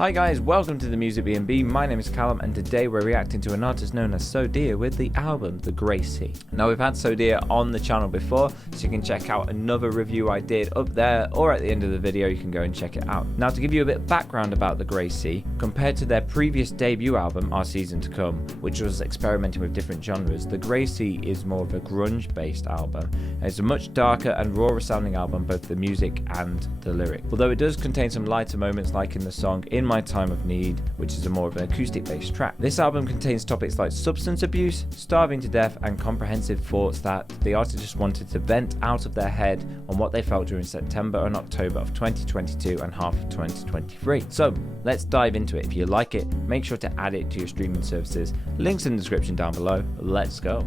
Hi guys, welcome to the Music B&B. My name is Callum and today we're reacting to an artist known as Sodia with the album The Grey Sea. Now we've had Sodia on the channel before, so you can check out another review I did up there, or at the end of the video you can go and check it out. Now to give you a bit of background about The Grey Sea, compared to their previous debut album Our Season to Come, which was experimenting with different genres, The Grey Sea is more of a grunge based album. It's a much darker and rawer sounding album, both the music and the lyric. Although it does contain some lighter moments like in the song In My Time of Need, which is a more of an acoustic based track. This album contains topics like substance abuse, starving to death, and comprehensive thoughts that the artist just wanted to vent out of their head on what they felt during September and October of 2022 and half of 2023. So let's dive into it. If you like it, make sure to add it to your streaming services. Links in the description down below. Let's go.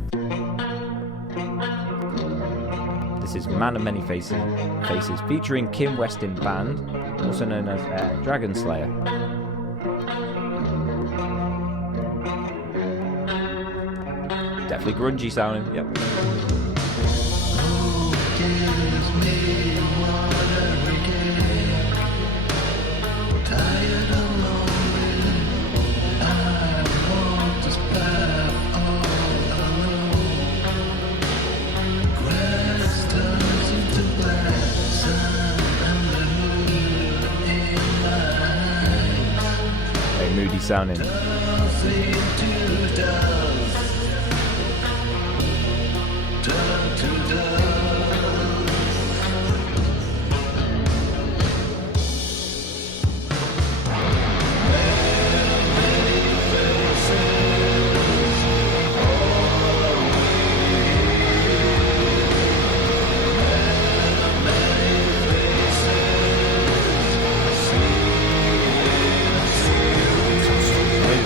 This is Man of Many Faces featuring Kim Weston Band, also known as Dragon Slayer. Definitely grungy sounding, yep. Very moody sounding.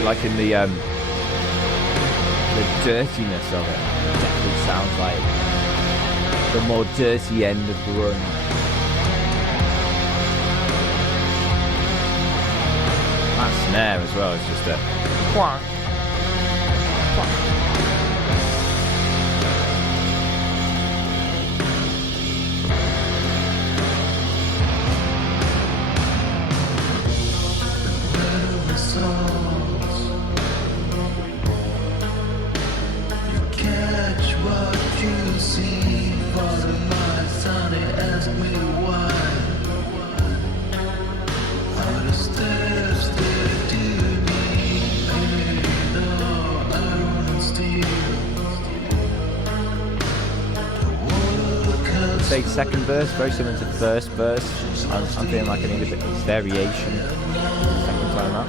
Like in the dirtiness of it. It definitely sounds like the more dirty end of grunge. That snare as well is just a quack, quack. Say second verse, very similar to the first verse. I'm feeling like I need a bit of variation second time up.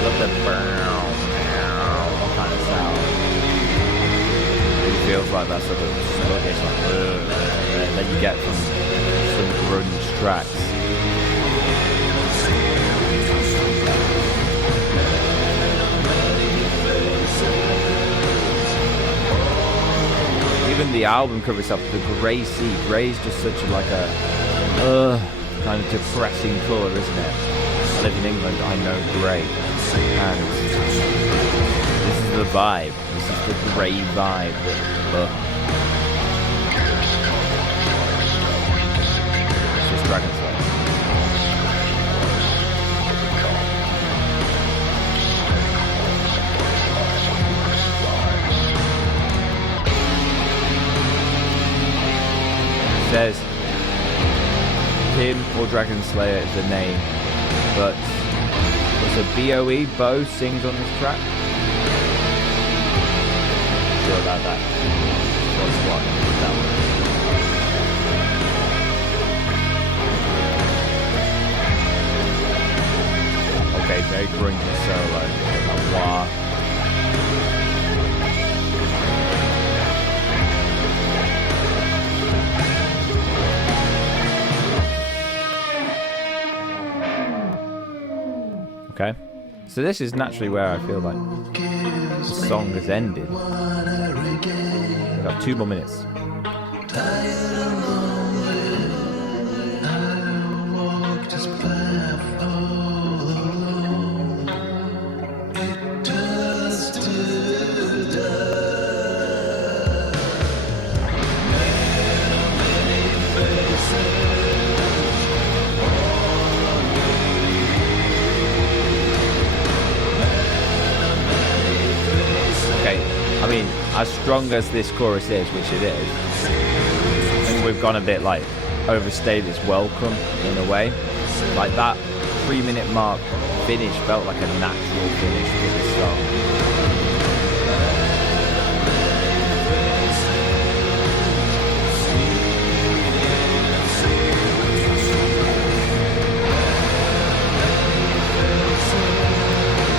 Love the kind of sound. It feels like that sort of sluggish that you get from some grunge tracks. Even the album cover itself, The Grey Sea. Grey is just such like a kind of depressing colour, isn't it? I live in England, I know grey. And this is the vibe. This is the grey vibe. It's just Dragon Slayer. Says Kim or Dragon Slayer is the name, but there's a B.O.E. Bo sings on this track. Not sure about that. Okay, very grungy solo. Wah. Okay, so this is naturally where I feel like the song has ended. We've got 2 more minutes. as strong as this chorus is, which it is, I think we've gone a bit like overstayed its welcome in a way. Like that 3-minute mark finish felt like a natural finish to the song.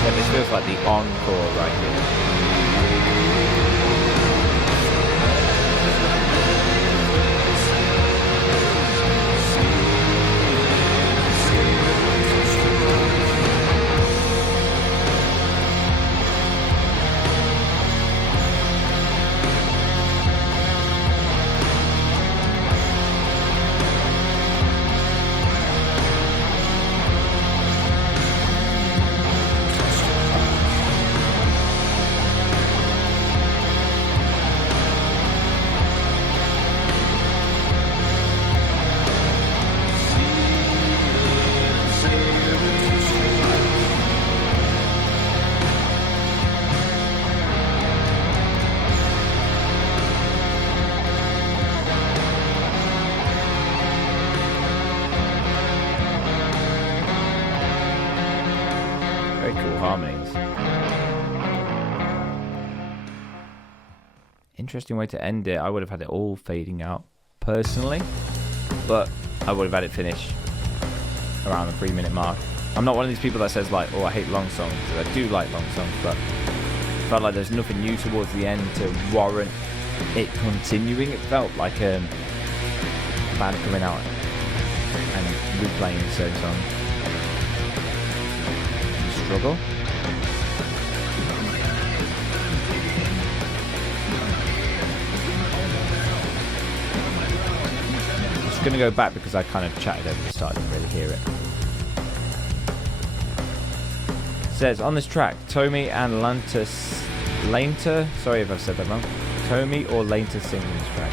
Yeah, this feels like the encore right here. Harmonies. Interesting way to end it. I would have had it all fading out personally, but I would have had it finish around the 3-minute mark. I'm not one of these people that says like, oh, I hate long songs. I do like long songs, but I felt like there's nothing new towards the end to warrant it continuing. It felt like a band coming out and replaying the same song. Struggle. I'm just going to go back because I kind of chatted over the start, I didn't really hear it. It says, on this track, Tommy and Lainter, sorry if I've said that wrong, Tommy or Lainter singing this track.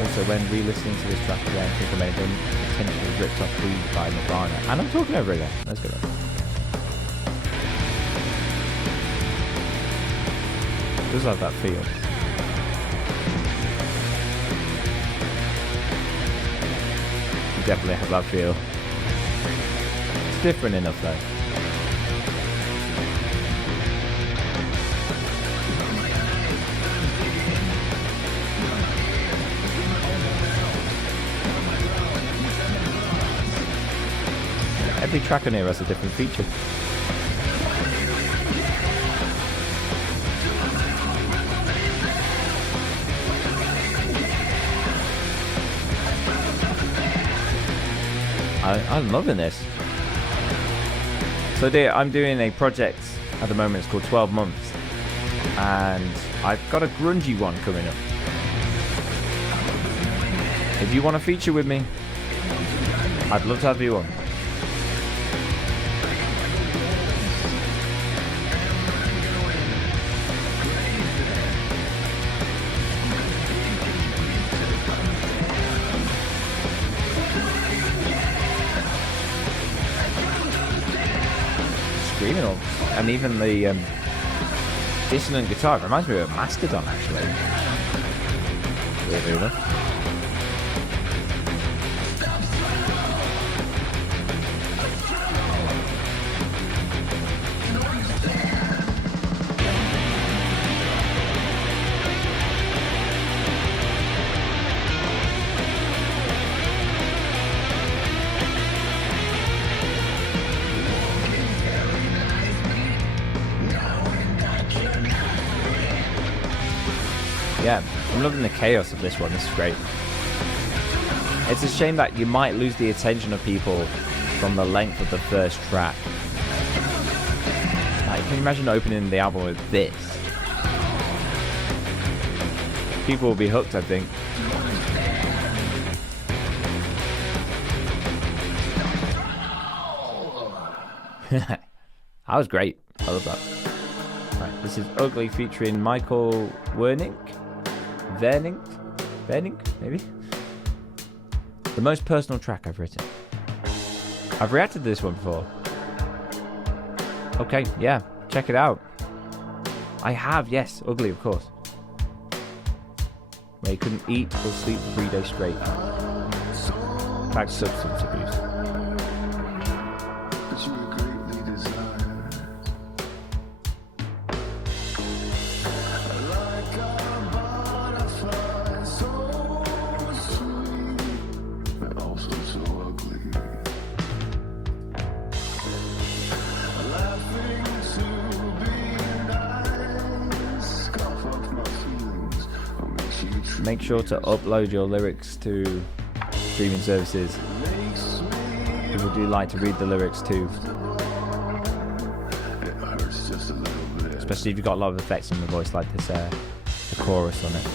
Also, when re-listening to this track again, I think I may have been potentially ripped off Weed by Nirvana. And I'm talking over again. Let's go back. Does have that feel. You definitely have that feel. It's different enough though. Every track on here has a different feature. I'm loving this. So I'm doing a project at the moment. It's called 12 Months. And I've got a grungy one coming up. If you want to feature with me, I'd love to have you on. And even the dissonant guitar reminds me of a Mastodon, actually. Weirdly enough. Yeah, I'm loving the chaos of this one. This is great. It's a shame that you might lose the attention of people from the length of the first track. Like, can you imagine opening the album with this? People will be hooked, I think. That was great. I love that. Right, this is Ugly featuring Michael Wernick, maybe? The most personal track I've written. I've reacted to this one before. Okay, yeah, check it out. I have, yes, Ugly, of course. where he couldn't eat or sleep for 3 days straight. Back to substance abuse. Make sure to upload your lyrics to streaming services. People do like to read the lyrics too. Especially if you've got a lot of effects on the voice, like this, the chorus on it.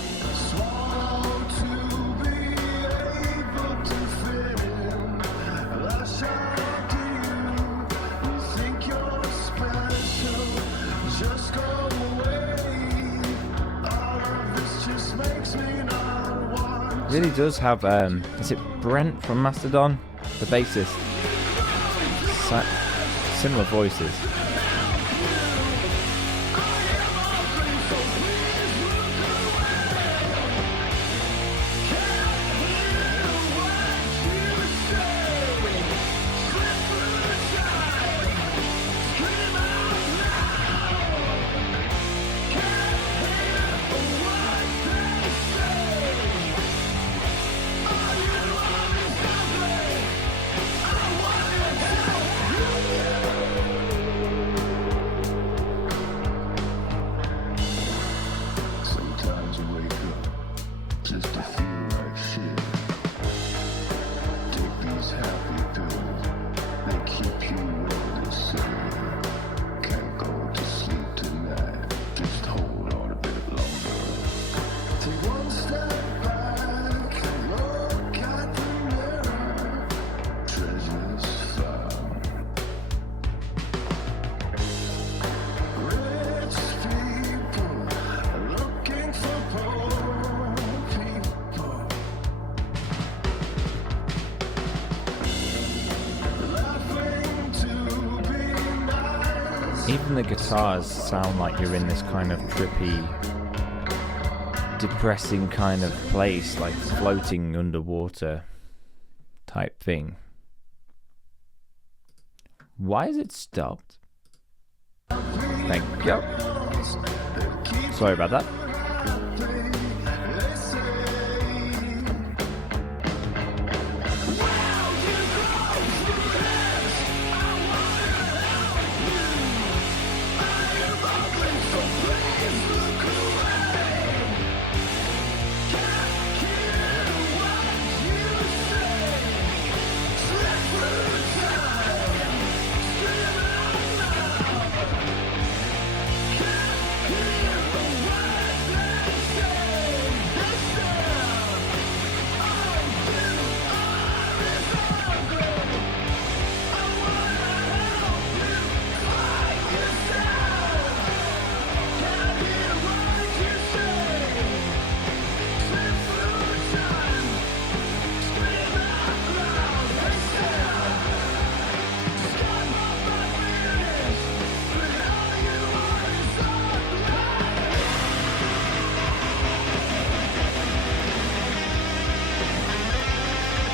Really does have, is it Brent from Mastodon? The bassist. Similar voices. Even the guitars sound like you're in this kind of trippy, depressing kind of place, like floating underwater type thing. Why is it stopped? Thank you. Sorry about that.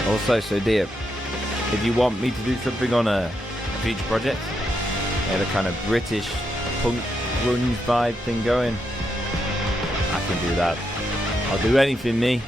Also, Sodia, if you want me to do something on a future project, the kind of British punk grunge vibe thing going, I can do that. I'll do anything, me.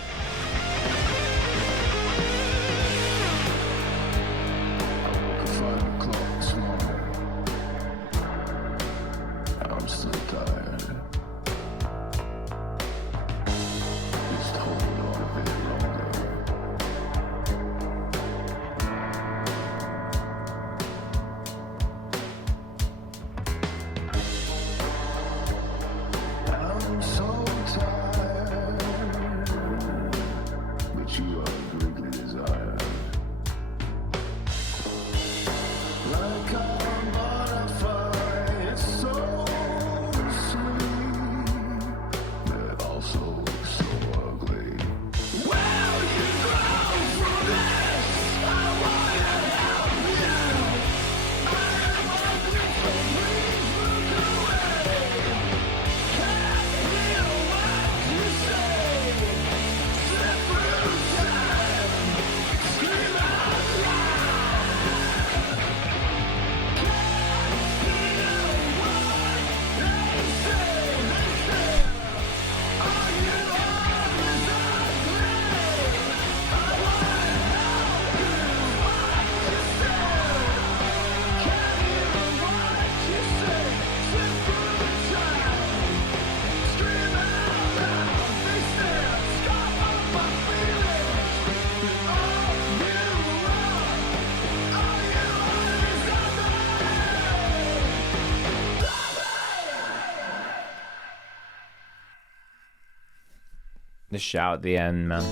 the shout at the end, man.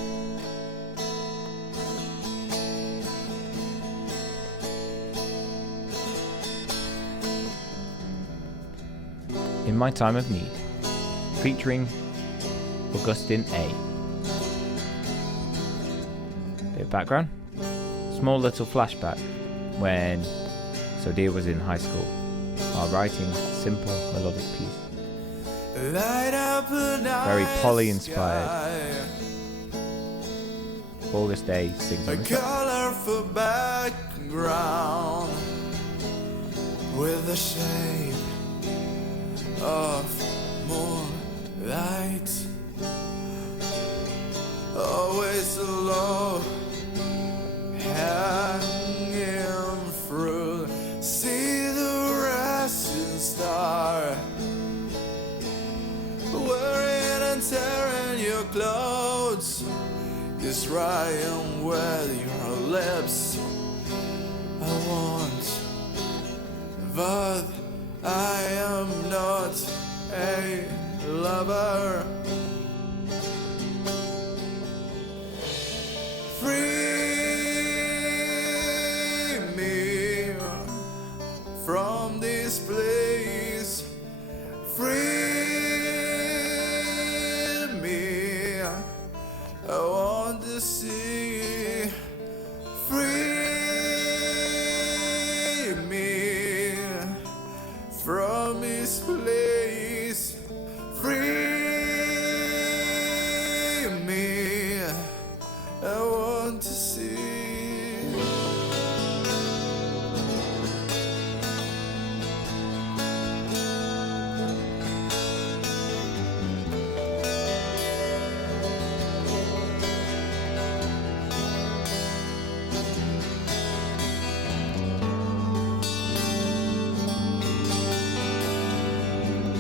In My Time of Need, featuring Augustine A. Bit of background. Small little flashback when Sodia was in high school while writing simple melodic piece. Very Polly inspired. August A sings on a colorful background with the shape of moonlight, always low hanging fruit. See the rising star, wearing and tearing your clothes, destroying with your lips. I want, but I am not a lover. Free me from this place. Free me, I want to see. Free me from this place. Free me, I want to see.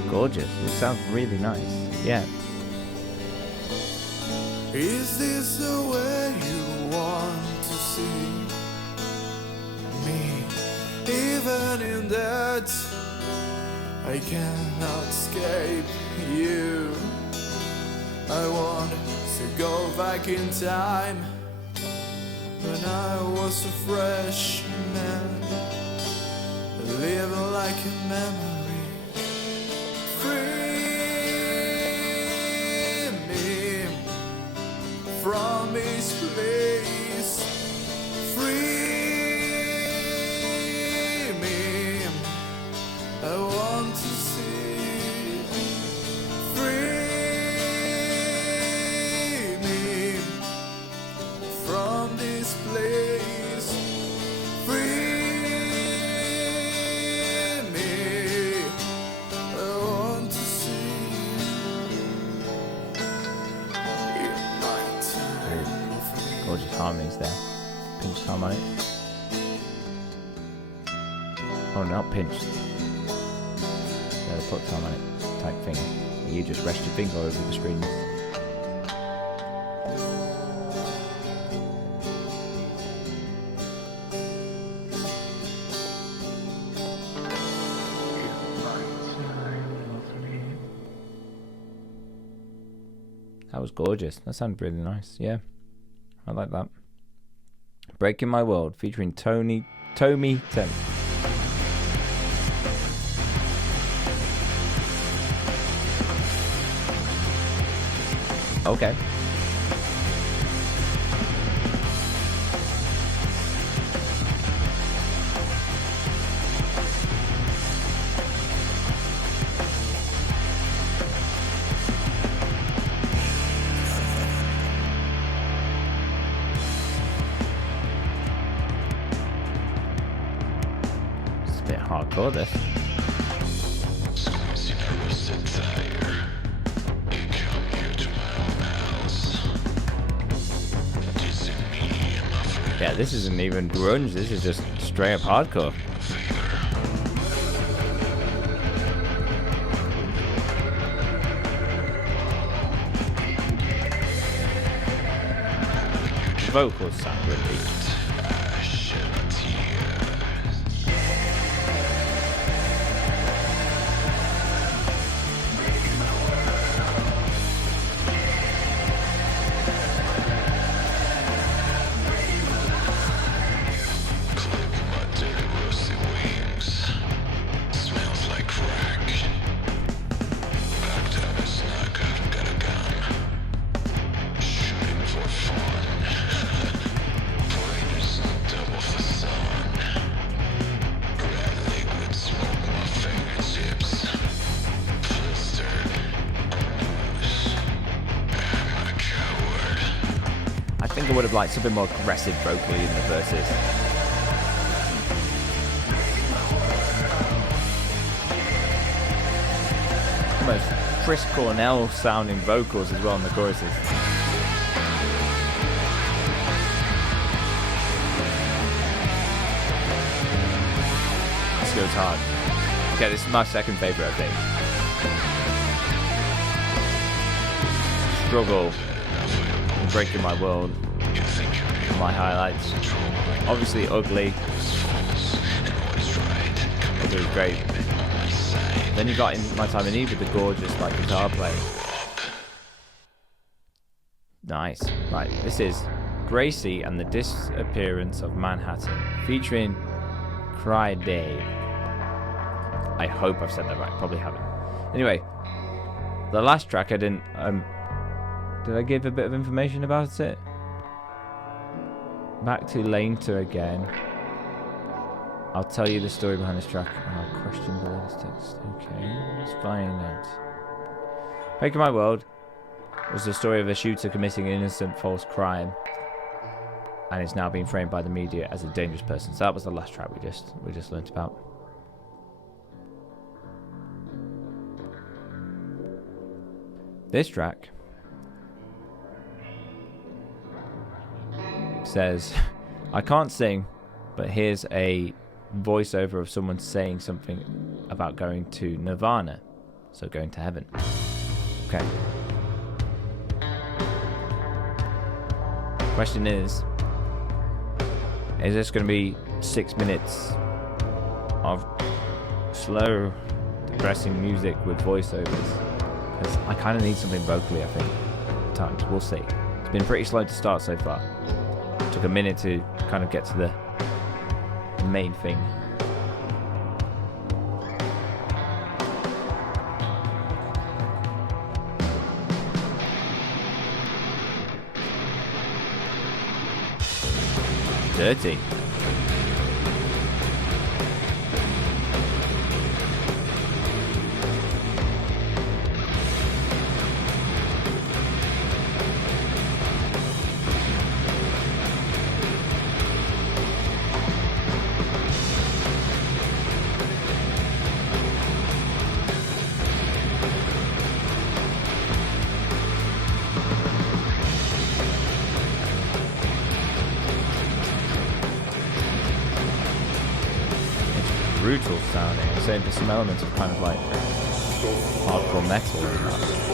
Gorgeous. It sounds really nice. Yeah. Is this the way you want to see me? Even in that, I cannot escape you. I want to go back in time when I was a freshman, living like a memory. Free me from this place. Free me, I want to see. Free me from this place. Free me, I want to see. In my time of need. Gorgeous harmonies there. Pinched harmonics. Oh, not pinched. The plucked harmonic type thing. You just rest your finger over the strings. That was gorgeous. That sounded really nice. Yeah, I like that. Breaking My World featuring Tomy Tem. Okay. It's a bit hardcore, this. Yeah, this isn't even grunge, this is just straight up hardcore. The vocals sound really deep. I think I would have liked something more aggressive vocally in the verses. Almost Chris Cornell sounding vocals as well in the choruses. This goes hard. Okay, this is my second favourite, I think. Struggle. Breaking My World. My highlights. Obviously Ugly. Ugly was great. Then you got In My Time in Eve with the gorgeous guitar playing. Nice. Right, this is Gracie and the Disappearance of Manhattan, featuring Cry Dave. I hope I've said that right. Probably haven't. Anyway, the last track I didn't. Did I give a bit of information about it? Back to Later again. I'll tell you the story behind this track. I'll question the latest text. Okay, let's find out. Breaking My World was the story of a shooter committing an innocent false crime, and is now being framed by the media as a dangerous person. So that was the last track we just learnt about. This track says, I can't sing, but here's a voiceover of someone saying something about going to Nirvana, so going to heaven. Okay. Question is this going to be 6 minutes of slow, depressing music with voiceovers? Because I kind of need something vocally, I think, at times. We'll see. It's been pretty slow to start so far. Took a minute to kind of get to the main thing. Dirty. Brutal sounding. I'm saying there's some elements of kind of like hardcore metal in that.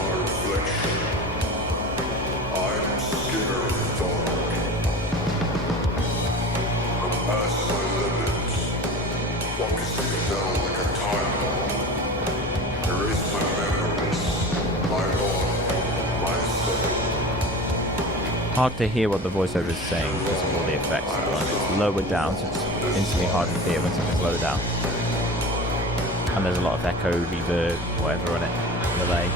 Hard to hear what the voiceover is saying because of all the effects. It's lowered down, so it's instantly hard to hear when something's low down. And there's a lot of echo, reverb, whatever on it, delay.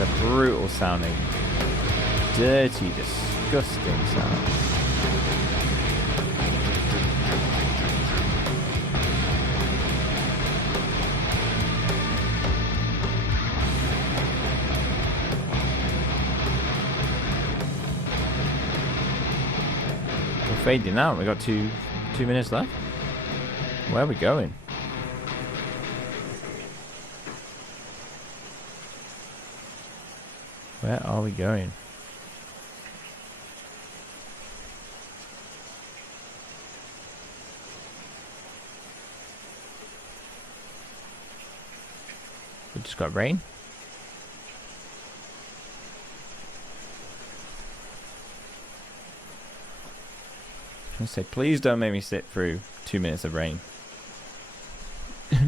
A brutal sounding, dirty, disgusting sound. We're fading out. We got two minutes left. Where are we going? Where are we going? We just got rain. I say, please don't make me sit through 2 minutes of rain.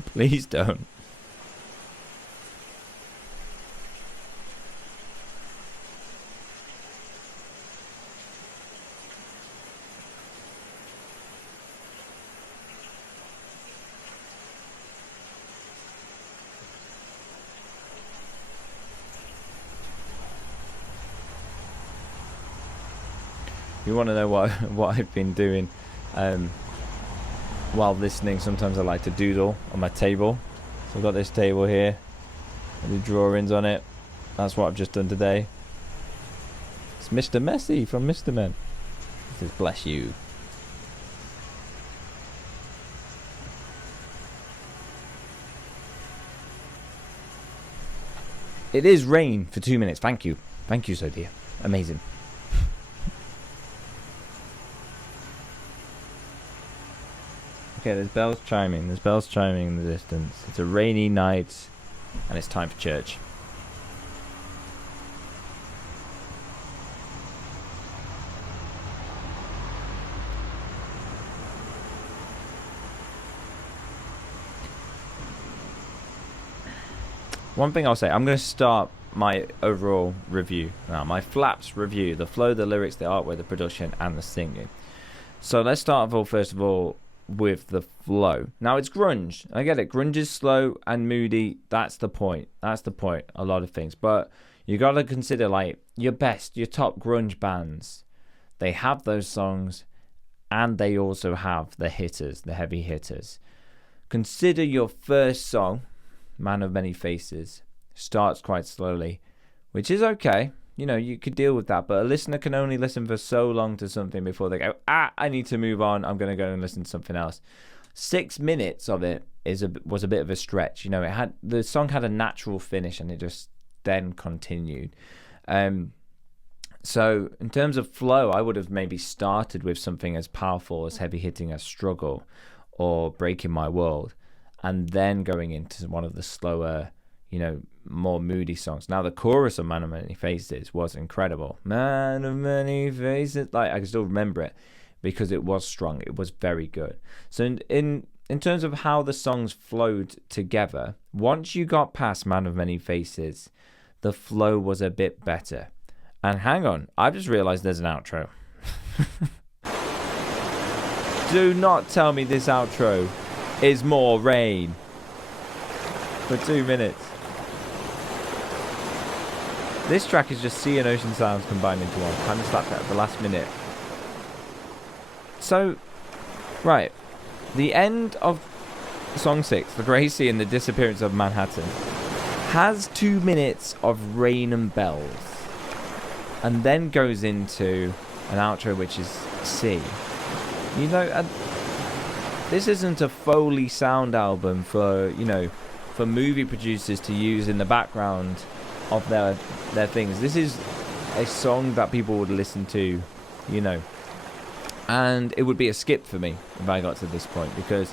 Please don't. You want to know what I've been doing while listening? Sometimes I like to doodle on my table. So I've got this table here. I do drawings on it. That's what I've just done today. It's Mr. Messi from Mr. Men. He says, bless you. It is rain for 2 minutes. Thank you. Thank you, Sodia. Amazing. Okay, there's bells chiming. There's bells chiming in the distance. It's a rainy night, and it's time for church. One thing I'll say, I'm going to start my overall review now. My flaps review, the flow, the lyrics, the artwork, the production, and the singing. So let's start off first of all with the flow. Now it's grunge. I get it. Grunge is slow and moody. That's the point. That's the point. A lot of things. But you got to consider like your top grunge bands. They have those songs and they also have the hitters, the heavy hitters. Consider your first song, Man of Many Faces, starts quite slowly, which is okay. You know, you could deal with that, but a listener can only listen for so long to something before they go, I need to move on. I'm going to go and listen to something else. 6 minutes of it was a bit of a stretch. You know, the song had a natural finish and it just then continued. So in terms of flow, I would have maybe started with something as powerful as heavy hitting as Struggle or Breaking My World, and then going into one of the slower, you know, more moody songs. Now the chorus of Man of Many Faces was incredible. Man of Many Faces, like I can still remember it because it was strong. It was very good. So in terms of how the songs flowed together, once you got past Man of Many Faces, the flow was a bit better. And hang on, I've just realized there's an outro. Do not tell me this outro is more rain for 2 minutes. This track is just sea and ocean sounds combined into one. Kind of slapped at the last minute. So, right. The end of song 6, The Grey Sea and the Disappearance of Manhattan, has 2 minutes of rain and bells. And then goes into an outro which is sea. You know, this isn't a Foley sound album for, you know, for movie producers to use in the background of their things. This is a song that people would listen to, you know, and it would be a skip for me if I got to this point, because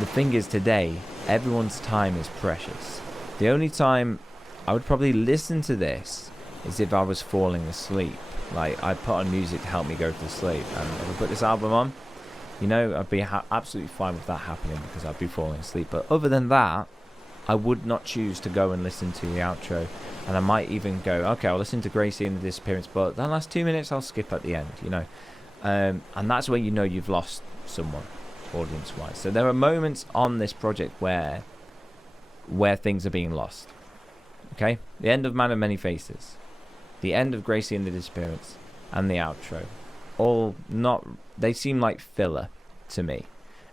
the thing is, today everyone's time is precious. The only time I would probably listen to this is if I was falling asleep. Like, I'd put on music to help me go to sleep, and if I put this album on, you know, I'd be absolutely fine with that happening because I'd be falling asleep. But other than that, I would not choose to go and listen to the outro. And I might even go, okay, I'll listen to Grey Sea and the Disappearance, but that last 2 minutes I'll skip at the end, you know. And that's when you know you've lost someone, audience-wise. So there are moments on this project where things are being lost. Okay? The end of Man of Many Faces, the end of Grey Sea and the Disappearance, and the outro. They seem like filler to me.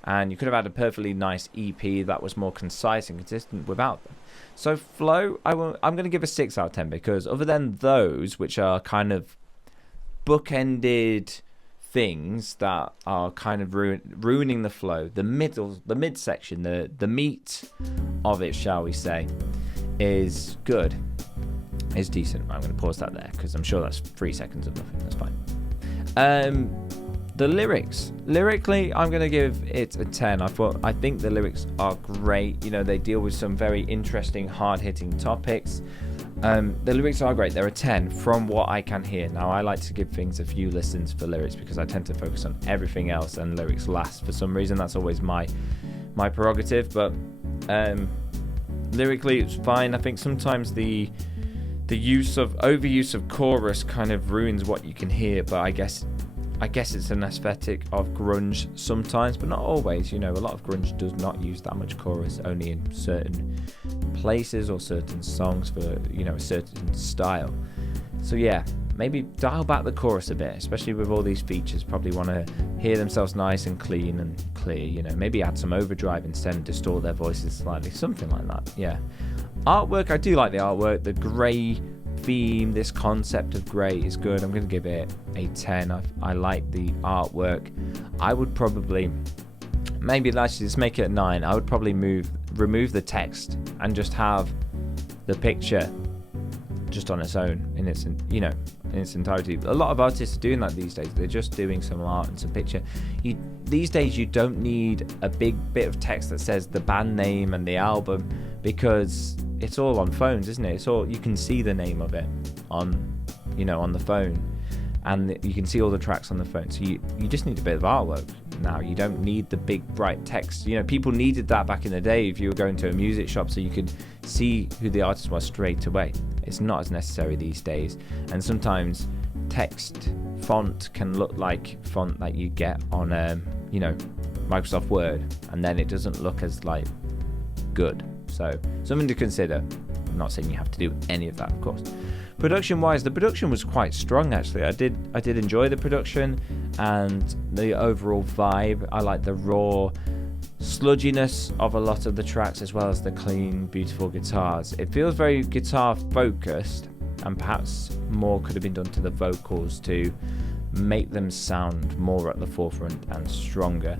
And you could have had a perfectly nice EP that was more concise and consistent without them. So flow, I'm going to give a 6 out of 10, because other than those, which are kind of bookended things that are kind of ruining the flow, the midsection, the meat of it, shall we say, is good. Is decent. I'm going to pause that there because I'm sure that's 3 seconds of nothing. That's fine. the lyrics. Lyrically, I'm going to give it a 10. I think the lyrics are great. You know, they deal with some very interesting, hard-hitting topics. The lyrics are great. They're a 10 from what I can hear. Now, I like to give things a few listens for lyrics because I tend to focus on everything else and lyrics last. For some reason, that's always my prerogative. But lyrically, it's fine. I think sometimes the overuse of chorus kind of ruins what you can hear. But I guess it's an aesthetic of grunge sometimes, but not always. You know, a lot of grunge does not use that much chorus, only in certain places or certain songs for, you know, a certain style. So yeah, maybe dial back the chorus a bit, especially with all these features. Probably want to hear themselves nice and clean and clear. You know, maybe add some overdrive instead and distort their voices slightly, something like that. Yeah. Artwork, I do like the artwork. The grey theme, this concept of grey is good. I'm going to give it a 10. I like the artwork. I would probably, maybe let's just make it a 9. I would probably remove the text and just have the picture just on its own in its entirety. A lot of artists are doing that these days. They're just doing some art and some picture. These days you don't need a big bit of text that says the band name and the album, because it's all on phones, isn't it? It's all, you can see the name of it on the phone, and you can see all the tracks on the phone. So you just need a bit of artwork now. You don't need the big bright text. You know, people needed that back in the day if you were going to a music shop, so you could see who the artist was straight away. It's not as necessary these days, and sometimes text font can look like font that you get on Microsoft Word, and then it doesn't look as like good. So something to consider. I'm not saying you have to do any of that, of course. Production wise, the production was quite strong actually. I did enjoy the production and the overall vibe. I like the raw sludginess of a lot of the tracks, as well as the clean, beautiful guitars. It feels very guitar focused, and perhaps more could have been done to the vocals to make them sound more at the forefront and stronger.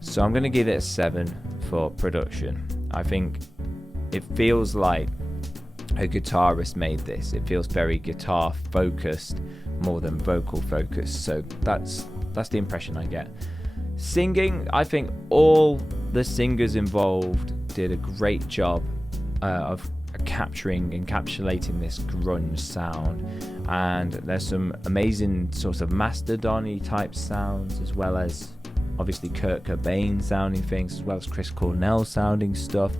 So I'm going to give it a 7 for production. I think it feels like a guitarist made this. It feels very guitar focused more than vocal focused. So that's the impression I get. Singing, I think all the singers involved did a great job of encapsulating this grunge sound, and there's some amazing sorts of Mastodon-y type sounds, as well as obviously Kurt Cobain sounding things, as well as Chris Cornell sounding stuff.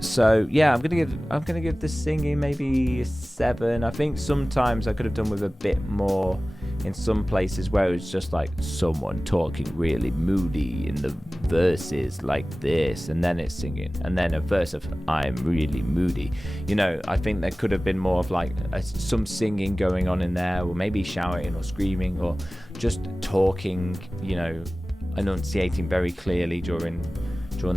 So yeah, I'm gonna give the singing maybe a 7. I think sometimes I could have done with a bit more in some places where it was just like someone talking really moody in the verses like this, and then it's singing, and then a verse of I'm really moody. You know, I think there could have been more of like some singing going on in there, or maybe shouting or screaming, or just talking, you know, enunciating very clearly during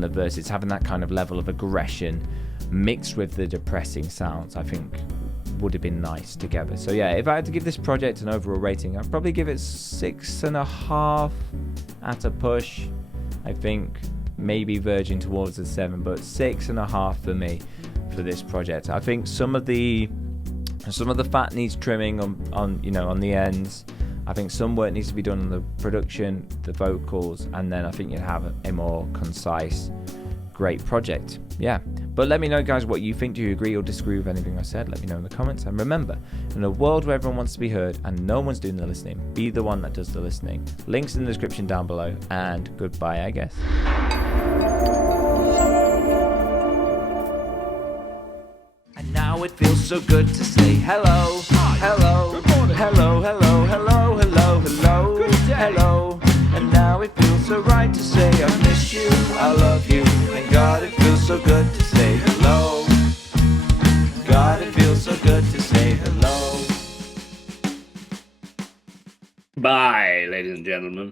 the verses, having that kind of level of aggression mixed with the depressing sounds, I think would have been nice together. So yeah, if I had to give this project an overall rating, I'd probably give it 6.5 at a push. I think maybe verging towards a 7, but 6.5 for me for this project. I think some of the fat needs trimming on the ends. I think some work needs to be done on the production, the vocals, and then I think you'd have a more concise, great project. Yeah. But let me know, guys, what you think. Do you agree or disagree with anything I said? Let me know in the comments. And remember, in a world where everyone wants to be heard and no one's doing the listening, be the one that does the listening. Links in the description down below, and goodbye, I guess. And now it feels so good to say hello, hello, good morning, hello, hello, hello, hello, hello, good day, hello. And now it feels so right to say I miss you, I love you, and God, it feels so good to say hello. God, it feels so good to say hello. Bye, ladies and gentlemen.